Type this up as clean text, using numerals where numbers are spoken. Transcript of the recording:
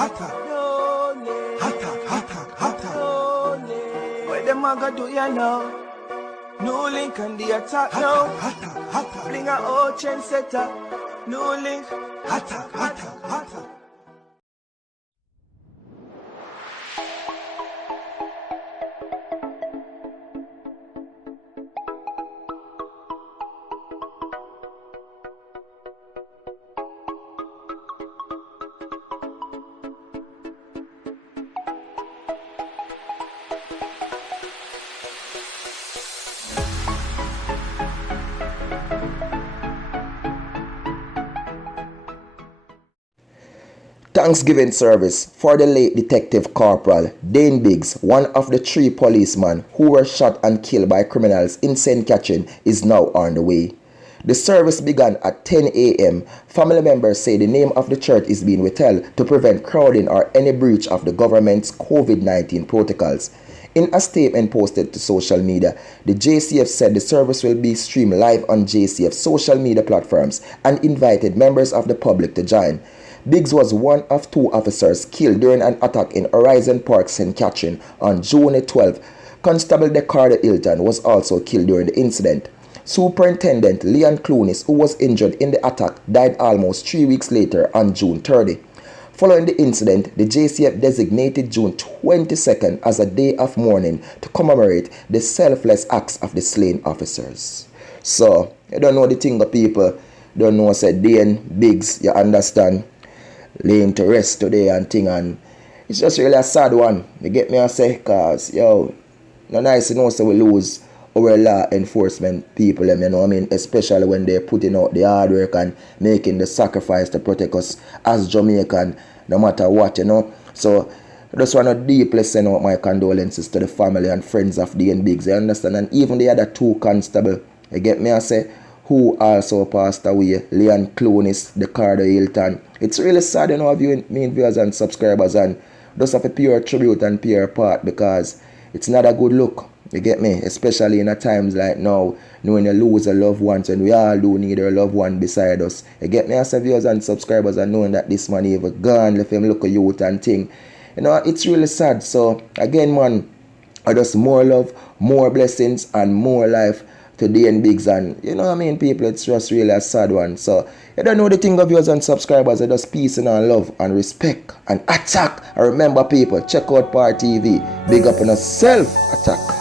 What them a go do ya now? NEWLINK and the attack now. Bring a old chain setter. NEWLINK. Thanksgiving service for the late Detective Corporal Dane Biggs, one of the 3 policemen who were shot and killed by criminals in St. Catherine, is now on the way. The service began at 10 a.m. Family members say the name of the church is being withheld to prevent crowding or any breach of the government's COVID-19 protocols. In a statement posted to social media, the JCF said the service will be streamed live on JCF social media platforms and invited members of the public to join. Biggs was one of 2 officers killed during an attack in Horizon Park, St. Catherine on June 12. Constable Decardo Hilton was also killed during the incident. Superintendent Leon Clunis, who was injured in the attack, died almost 3 weeks later on June 30. Following the incident, the JCF designated June 22nd as a day of mourning to commemorate the selfless acts of the slain officers. So, you don't know the thing of people, don't know, said Dane Biggs, you understand, laying to rest today and thing, and it's just really a sad one. You get me, I say, cause yo, no nice to know so we lose our law enforcement people, you know what I mean, especially when they're putting out the hard work and making the sacrifice to protect us as Jamaican, no matter what, you know. So I just want to deeply send out my condolences to the family and friends of Dane Biggs, you understand, and even the other 2 constables, you get me, I say, who also passed away, Leon Clunis, Decardo Hilton. It's really sad, you know, of you main viewers and subscribers, and just have a pure tribute and pure part, because it's not a good look, you get me, especially in a times like now, knowing you lose a loved one, and we all do need a loved one beside us, you get me, as a viewers and subscribers, and knowing that this man even gone, left him look a youth and thing, you know, it's really sad. So again, man, I just more love, more blessings, and more life to Dane Biggs, and you know what I mean, people, it's just really a sad one. So you don't know the thing of viewers and subscribers, it's just peace and love and respect and attack. And remember, people, check out Par TV, big up on yourself, attack.